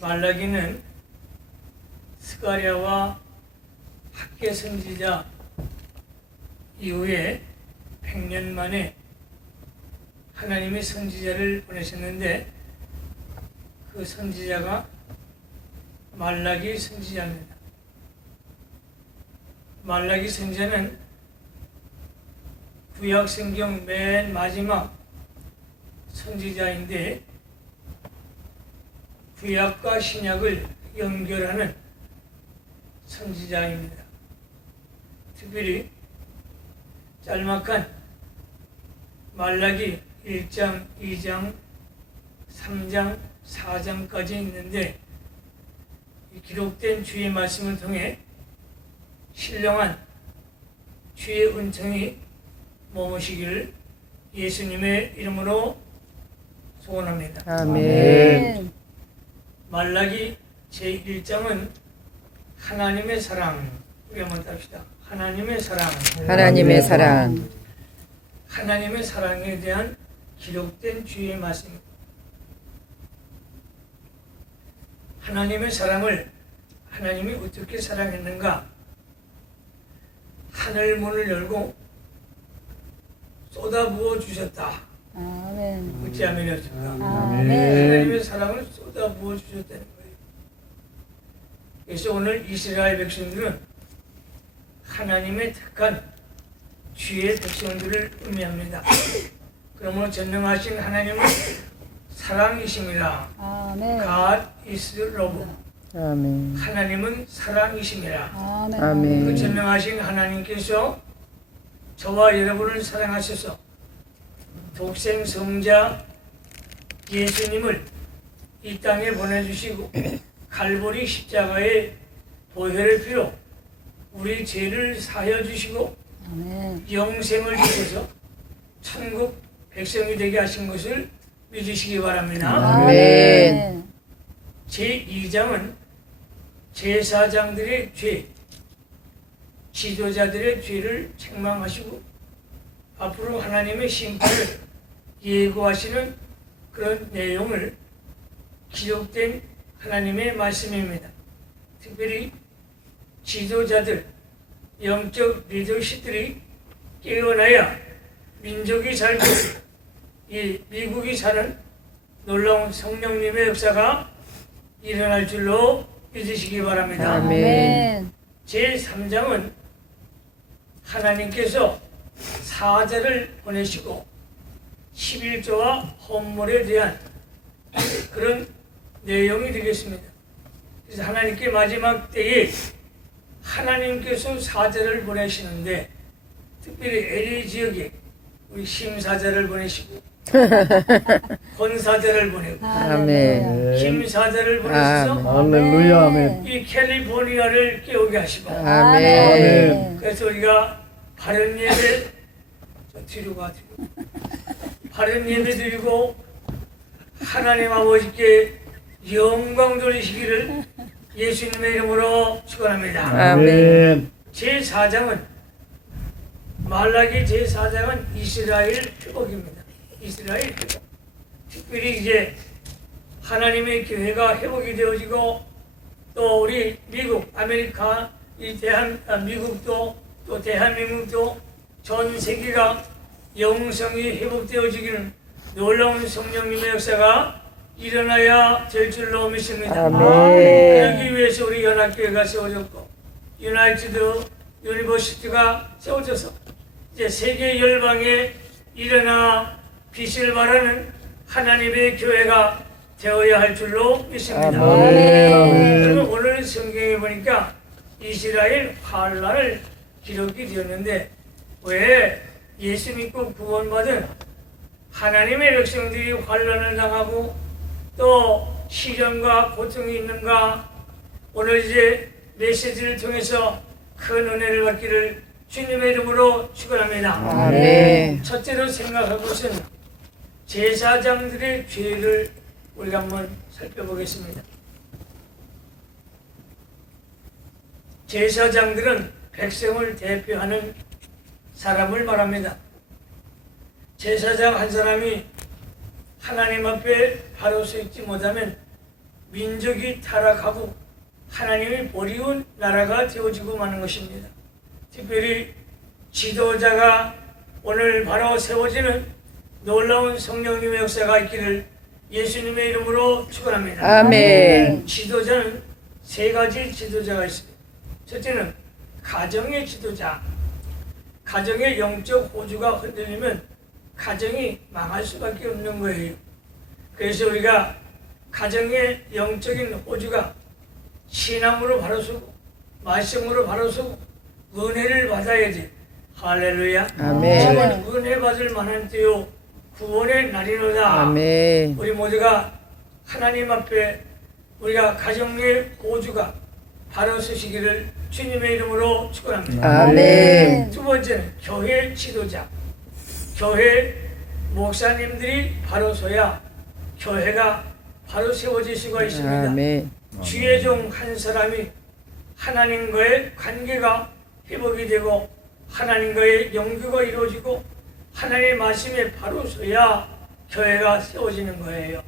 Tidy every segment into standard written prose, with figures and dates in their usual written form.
말라기는 스가랴와 학개 선지자 이후에 100년 만에 하나님의 선지자를 보내셨는데 그 선지자가 말라기 선지자입니다. 말라기 선지자는 구약 성경 맨 마지막 선지자인데 구약과 신약을 연결하는 선지자입니다. 특별히 짤막한 말라기 1장, 2장, 3장, 4장까지 있는데 기록된 주의 말씀을 통해 신령한 주의 은총이 머무시기를 예수님의 이름으로 소원합니다. 아멘. 말라기 제1장은 하나님의 사랑. 우리 한번 답시다. 하나님의 사랑. 하나님의 사랑. 하나님의 사랑에 대한 기록된 주의 말씀. 하나님의 사랑을 하나님이 어떻게 사랑했는가? 하늘 문을 열고 쏟아부어 주셨다. 아멘. 어찌 아멘이 없습니까? 아멘. 하나님의 사랑을 쏟아부어 주셨다는 거예요. 그래서 오늘 이스라엘 백성들은 하나님의 택한 주의 백성들을 의미합니다. 그러므로 전능하신 하나님은 사랑이심이라. 아멘. God is love. 아멘. 하나님은 사랑이심이라. 아멘. 아멘. 그 전능하신 하나님께서 저와 여러분을 사랑하셔서 독생 성자 예수님을 이 땅에 보내주시고 갈보리 십자가의 보혈의 피로 우리 죄를 사하여 주시고 아멘. 영생을 주셔서 천국 백성이 되게 하신 것을 믿으시기 바랍니다. 아멘. 제2장은 제사장들의 죄, 지도자들의 죄를 책망하시고 앞으로 하나님의 심판을 예고하시는 그런 내용을 기록된 하나님의 말씀입니다. 특별히 지도자들, 영적 리더십들이 깨어나야 민족이 살고 이 미국이 사는 놀라운 성령님의 역사가 일어날 줄로 믿으시기 바랍니다. 아멘. 제3장은 하나님께서 사자를 보내시고 11조와 헌물에 대한 그런 내용이 되겠습니다. 그래서 하나님께 마지막 때에 하나님께서 사자를 보내시는데 특별히 LA 지역에 우리 심사자를 보내시고 권사자를 보내고 아멘. 김사자를 보내셔서 할렐루야, 아멘. 이 캘리포니아를 깨우게 하시고 아멘. 그래서 우리가 바른 예배 저 뒤로 가 뒤로 바른 예배 드리고 하나님 아버지께 영광 돌리시기를 예수님의 이름으로 축원합니다. 아멘. 제4장은 말라기 제4장은 이스라엘 회복입니다. 이스라엘 회복. 특별히 이제 하나님의 교회가 회복이 되어지고 또 우리 미국, 아메리카, 이 미국도 또 대한민국도 전 세계가 영성이 회복되어지기를 놀라운 성령님의 역사가 일어나야 될 줄로 믿습니다. 아멘. 그러기 위해서 우리 연합교회가 세워졌고 유나이티드 유니버시티가 세워져서 이제 세계 열방에 일어나 빛을 발하는 하나님의 교회가 되어야 할 줄로 믿습니다. 아멘. 그러면 오늘 성경에 보니까 이스라엘 환란을 기록이 되었는데 왜 예수 믿고 구원받은 하나님의 백성들이 환란을 당하고 또 시련과 고통이 있는가? 오늘 이제 메시지를 통해서 큰 은혜를 받기를 주님의 이름으로 축원합니다. 아멘. 첫째로 생각할 것은 제사장들의 죄를 우리가 한번 살펴보겠습니다. 제사장들은 백성을 대표하는 사람을 말합니다. 제사장 한 사람이 하나님 앞에 바로 서 있지 못하면 민족이 타락하고 하나님이 버리운 나라가 되어지고 마는 것입니다. 특별히 지도자가 오늘 바로 세워지는 놀라운 성령님의 역사가 있기를 예수님의 이름으로 축원합니다. 아멘. 지도자는 세 가지 지도자가 있습니다. 첫째는 가정의 지도자. 가정의 영적 호주가 흔들리면 가정이 망할 수밖에 없는 거예요. 그래서 우리가 가정의 영적인 호주가 신앙으로 바로 서고 말씀으로 바로 서고 은혜를 받아야지. 할렐루야. 아멘. 지금은 은혜 받을 만한 때요 구원의 날이로다. 아멘. 우리 모두가 하나님 앞에 우리가 가정의 호주가 바로 서시기를 주님의 이름으로 축원합니다. 아멘. 두 번째는 교회 지도자. 교회 목사님들이 바로 서야 교회가 바로 세워질 수가 있습니다. 아멘. 주의 종 한 사람이 하나님과의 관계가 회복이 되고 하나님과의 영교가 이루어지고 하나님의 말씀에 바로 서야 교회가 세워지는 거예요.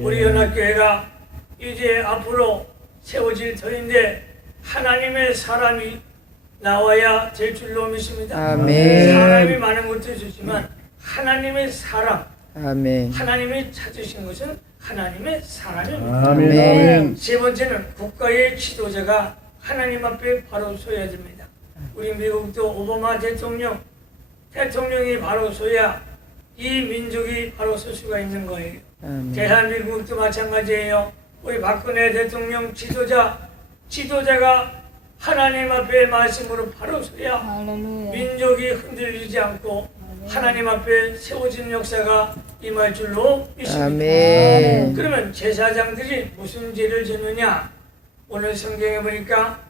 우리 연합교회가 이제 앞으로 세워질 터인데 하나님의 사람이 나와야 될 줄로 믿습니다. 아멘. 사람이 많은 것도 좋지만 하나님의 사람, 아멘. 하나님이 찾으신 것은 하나님의 사람입니다. 아멘. 세 번째는 국가의 지도자가 하나님 앞에 바로 서야 됩니다. 우리 미국도 오바마 대통령이 바로 서야 이 민족이 바로 설 수가 있는 거예요. 아멘. 대한민국도 마찬가지예요. 우리 박근혜 대통령 지도자가 하나님 앞에 말씀으로 바로 서야 할렐루야. 민족이 흔들리지 않고 하나님 앞에 세워진 역사가 임할 줄로 믿습니다. 아멘. 그러면 제사장들이 무슨 죄를 졌느냐? 오늘 성경에 보니까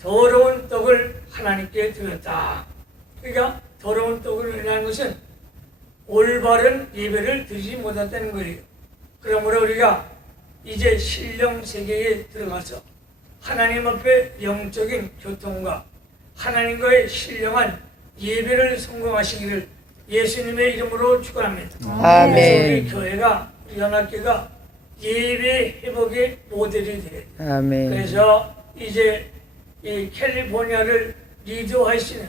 더러운 떡을 하나님께 드렸다. 그러니까 더러운 떡을 드리는 것은 올바른 예배를 드리지 못했다는 거예요. 그러므로 우리가 이제 신령 세계에 들어가서 하나님 앞에 영적인 교통과 하나님과의 신령한 예배를 성공하시기를 예수님의 이름으로 축원합니다. 아멘. 그래서 우리 교회가 우리 연합교회가 예배 회복의 모델이 돼요. 아멘. 그래서 이제 이 캘리포니아를 리더하시는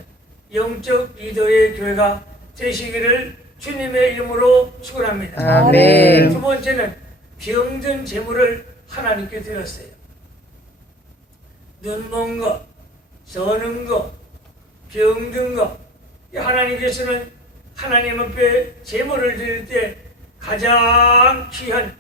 영적 리더의 교회가 되시기를 주님의 이름으로 축원합니다. 아멘. 두 번째는 병든 재물을 하나님께 드렸어요. 눈먼 것, 저는 것, 병든 것. 하나님께서는 하나님 앞에 제물을 드릴 때 가장 귀한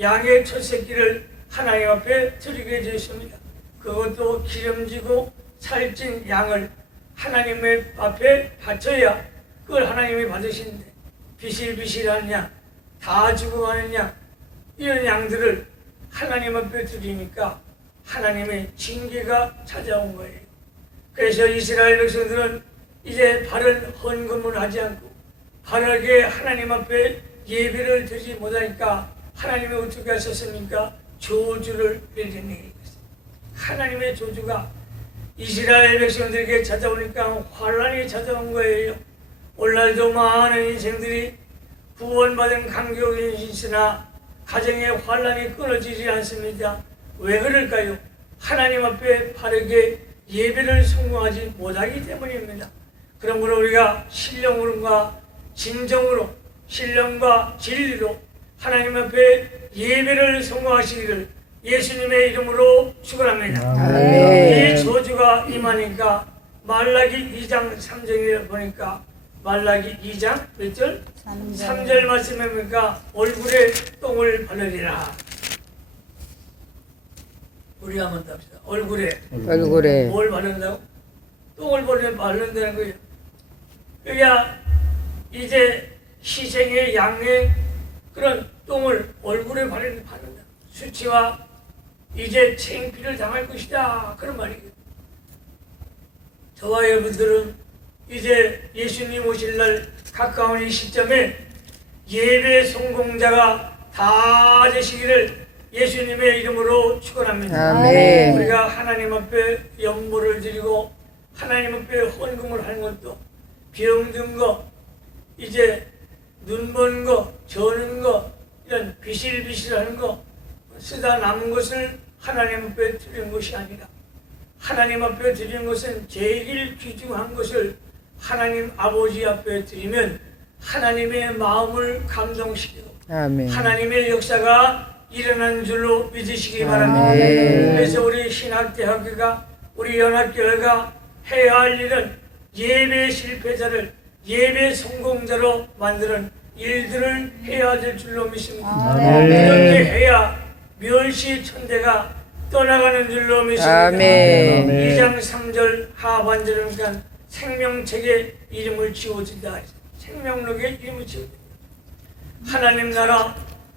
양의 첫 새끼를 하나님 앞에 드리게 되었습니다. 그것도 기름지고 살찐 양을 하나님의 앞에 바쳐야 그걸 하나님이 받으시는데 비실비실한 양, 다 죽어가는 양, 이런 양들을 하나님 앞에 드리니까 하나님의 징계가 찾아온 거예요. 그래서 이스라엘 백성들은 이제 바른 헌금을 하지 않고 바르게 하나님 앞에 예배를 드리지 못하니까 하나님이 어떻게 하셨습니까? 저주를 내리는 하나님의 저주가 이스라엘 백성들에게 찾아오니까 환란이 찾아온 거예요. 오늘날도 많은 인생들이 구원받은 감격이 있으나 가정의 환란이 끊어지지 않습니다. 왜 그럴까요? 하나님 앞에 바르게 예배를 성공하지 못하기 때문입니다. 그러므로 우리가 신령과 진정으로 신령과 진리로 하나님 앞에 예배를 성공하시기를 예수님의 이름으로 축원합니다. 아멘. 이 저주가 임하니까 말라기 2장 3절에 보니까 말라기 2장 몇 절? 3절 말씀에 보니까 얼굴에 똥을 바르리라. 우리 한번 답시다. 얼굴에 뭘 바른다고? 똥을 바른다는 거예요. 그러니까 이제 희생의 양의 그런 똥을 얼굴에 바른다. 수치와 이제 창피를 당할 것이다. 그런 말이에요. 저와 여러분들은 이제 예수님 오실 날 가까운 이 시점에 예배 성공자가 다 되시기를 예수님의 이름으로 축원합니다. 아멘. 우리가 하나님 앞에 연보를 드리고 하나님 앞에 헌금을 하는 것도 병든 거, 이제 눈먼 거, 저는 거, 이런 비실비실하는 거, 쓰다 남은 것을 하나님 앞에 드리는 것이 아니라 하나님 앞에 드리는 것은 제일 귀중한 것을 하나님 아버지 앞에 드리면 하나님의 마음을 감동시키고 아멘. 하나님의 역사가 일어난 줄로 믿으시기 바랍니다. 아멘. 그래서 우리 신학대학교가 우리 연합교회가 해야 할 일은 예배 실패자를 예배 성공자로 만드는 일들을 해야 될 줄로 믿습니다. 아멘. 그렇게 해야 멸시천대가 떠나가는 줄로 믿습니다. 아멘. 2장 3절 하반절은 그러니까 생명책에 이름을 지워준다. 생명록에 이름을 지워준다. 하나님 나라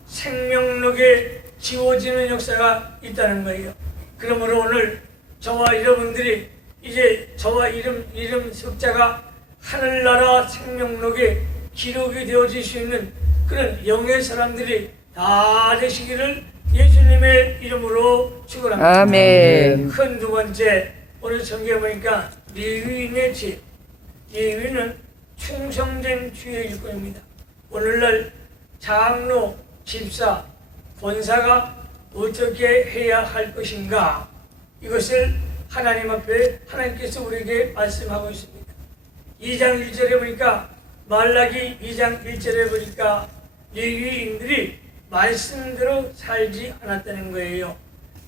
생명록에 지워지는 역사가 있다는 거예요. 그러므로 오늘 저와 여러분들이 이제 저와 이름 석자가 하늘나라 생명록에 기록이 되어질 수 있는 그런 영의 사람들이 다 되시기를 예수님의 이름으로 축원합니다. 아멘. 큰 두 번째 오늘 성경에 보니까 레위인의 죄. 레위는 충성된 주의 일꾼입니다. 오늘날 장로, 집사, 권사가 어떻게 해야 할 것인가 이것을 하나님 앞에 하나님께서 우리에게 말씀하고 있습니다. 2장 1절에 보니까 말라기 2장 1절에 보니까 레위인들이 말씀대로 살지 않았다는 거예요.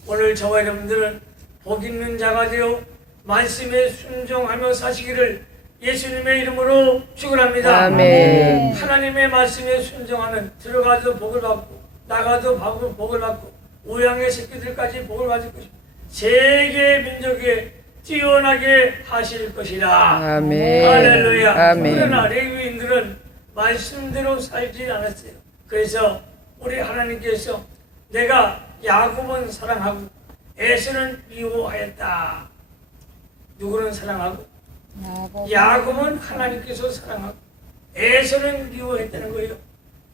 오늘 저와 여러분들은 복 있는 자가 되어 말씀에 순종하며 사시기를 예수님의 이름으로 축원합니다. 아멘. 하나님의 말씀에 순종하면 들어가도 복을 받고 나가도 복을 받고 우양의 새끼들까지 복을 받을 것입니다. 세계 민족에 뛰어나게 하실 것이라. 아멘. 할렐루야. 아멘. 그러나 레위인들은 말씀대로 살지 않았어요. 그래서 우리 하나님께서 내가 야곱은 사랑하고 에서는 미워하였다. 누구는 사랑하고 야곱은 하나님께서 사랑하고 에서는 미워했다는 거예요.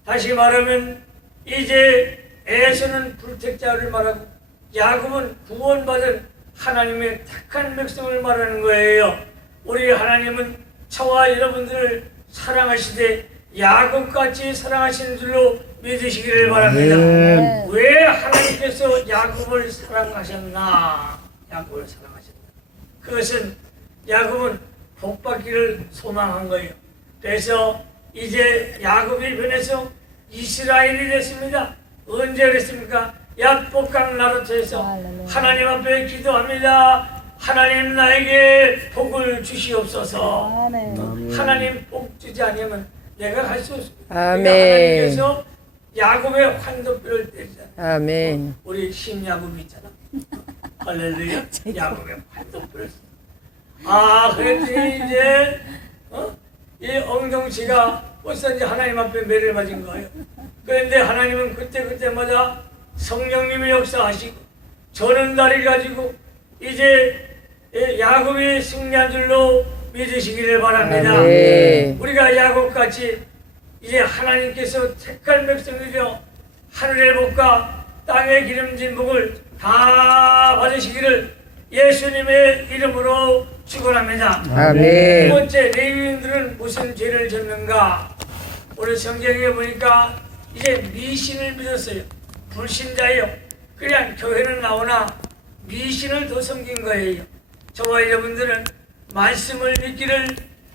다시 말하면 이제 에서는 불택자를 말하고 야곱은 구원받은 하나님의 택한 백성을 말하는 거예요. 우리 하나님은 저와 여러분들을 사랑하시되 야곱같이 사랑하시는 줄로 믿으시기를 바랍니다. 네. 왜 하나님께서 야곱을 사랑하셨나? 야곱을 사랑하셨나? 그것은 야곱은 복받기를 소망한 거예요. 그래서 이제 야곱이 변해서 이스라엘이 됐습니다. 언제 그랬습니까? 야복강 나루터에서 할렐루야. 하나님 앞에 기도합니다. 하나님 나에게 복을 주시옵소서. 아멘. 하나님 복 주지 않으면 내가 갈 수 없습니다. 아멘. 그러니까 하나님께서 야곱의 환도뼈를 때리잖아요. 아멘. 우리 심야곱이 있잖아. 할렐루야. 야곱의 환도뼈를. 그랬더니 이제 이 엉덩치가 벌써 이제 하나님 앞에 매를 맞은 거예요. 그런데 하나님은 그때마다 성령님의 역사하시고 저는 다리 가지고 이제 야곱이 승리한 줄로 믿으시기를 바랍니다. 아멘. 우리가 야곱같이 이제 하나님께서 택한 백성들이여 하늘의 복과 땅의 기름진 복을 다 받으시기를 예수님의 이름으로 축원합니다. 아멘. 두 번째 레위인들은 무슨 죄를 졌는가? 오늘 성경에 보니까 이제 미신을 믿었어요. 불신자예요. 그냥 교회는 나오나 미신을 더 섬긴 거예요. 저와 여러분들은 말씀을 믿기를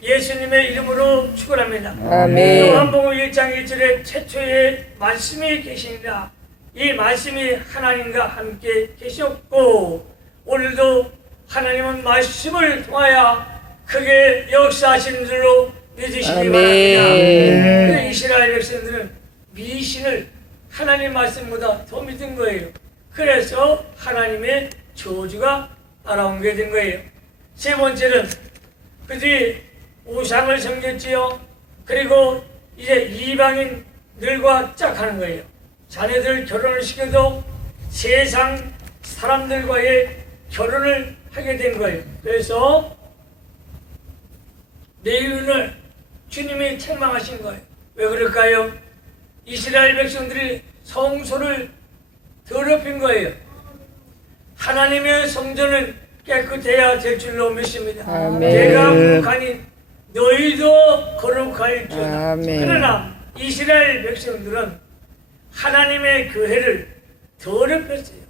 예수님의 이름으로 축원합니다. 아멘. 요한복음 1장 1절에 최초의 말씀이 계십니다. 이 말씀이 하나님과 함께 계셨고 오늘도 하나님은 말씀을 통하여 크게 역사하시는 줄로 믿으시기 아멘. 바랍니다. 이스라엘 백성들은 미신을 하나님 말씀보다 더 믿은 거예요. 그래서 하나님의 저주가 따라온 게 된 거예요. 세 번째는 그들이 우상을 섬겼지요. 그리고 이제 이방인들과 짝하는 거예요. 자녀들 결혼을 시켜도 세상 사람들과의 결혼을 하게 된 거예요. 그래서 레위인을 주님이 책망하신 거예요. 왜 그럴까요? 이스라엘 백성들이 성소를 더럽힌 거예요. 하나님의 성전은 깨끗해야 될 줄로 믿습니다. 아멘. 내가 거룩하니 너희도 거룩할지어다. 아멘. 그러나 이스라엘 백성들은 하나님의 교회를 더럽혔어요.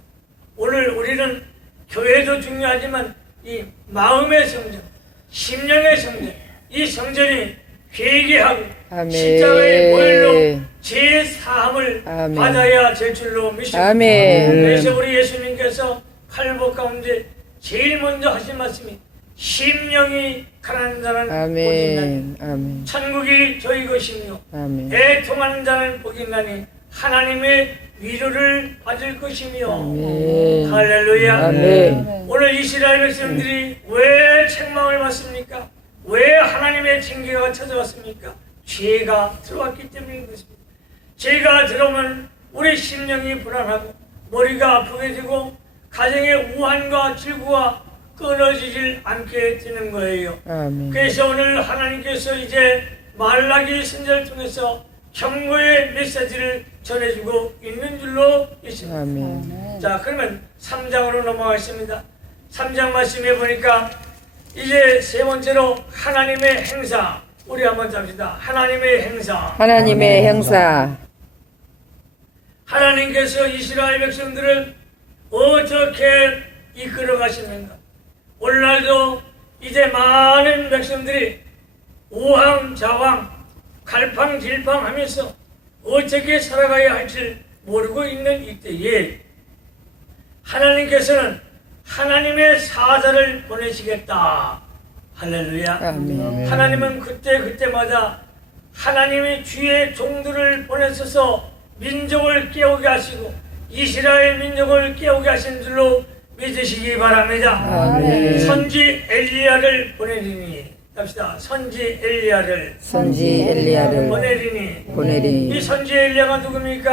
오늘 우리는 교회도 중요하지만 이 마음의 성전, 심령의 성전, 이 성전이 회개하고 아멘. 십자가의 보혈로 죄 사함을 아멘. 받아야 될 줄로 믿습니다. 아멘. 그래서 우리 예수님께서 팔복 가운데 제일 먼저 하신 말씀이 심령이 가난한 자는 복이 있나니 아멘. 아멘. 천국이 저희 것이며 아멘. 애통하는 자는 복이 있나니 하나님의 위로를 받을 것이며 아멘. 할렐루야. 아멘. 오늘 이스라엘 백성들이 왜 책망을 받습니까? 왜 하나님의 징계가 찾아왔습니까? 죄가 들어왔기 때문인 것입니다. 죄가 들어오면 우리 심령이 불안하고 머리가 아프게 되고 가정의 우환과 질구가 끊어지질 않게 되는 거예요. 아멘. 그래서 오늘 하나님께서 이제 말라기 선지자를 통해서 경고의 메시지를 전해주고 있는 줄로 있습니다. 아멘. 자, 그러면 3장으로 넘어가겠습니다. 3장 말씀해 보니까 이제 세 번째로 하나님의 행사, 우리 한번 잡시다. 하나님의 행사. 하나님의 행사. 하나님께서 이스라엘 백성들을 어떻게 이끌어 가시는가? 오늘날도 이제 많은 백성들이 우왕좌왕, 갈팡질팡하면서 어떻게 살아가야 할지 모르고 있는 이때에 하나님께서는 하나님의 사자를 보내시겠다. 할렐루야. 아멘. 하나님은 그때마다 하나님의 주의 종들을 보내셔서 민족을 깨우게 하시고 이스라엘 민족을 깨우게 하신 줄로 믿으시기 바랍니다. 아멘. 선지 엘리야를 보내리니 합시다. 선지 엘리야를 선지 엘리야를 보내리니 보내리니 이 선지 엘리야가 누굽니까?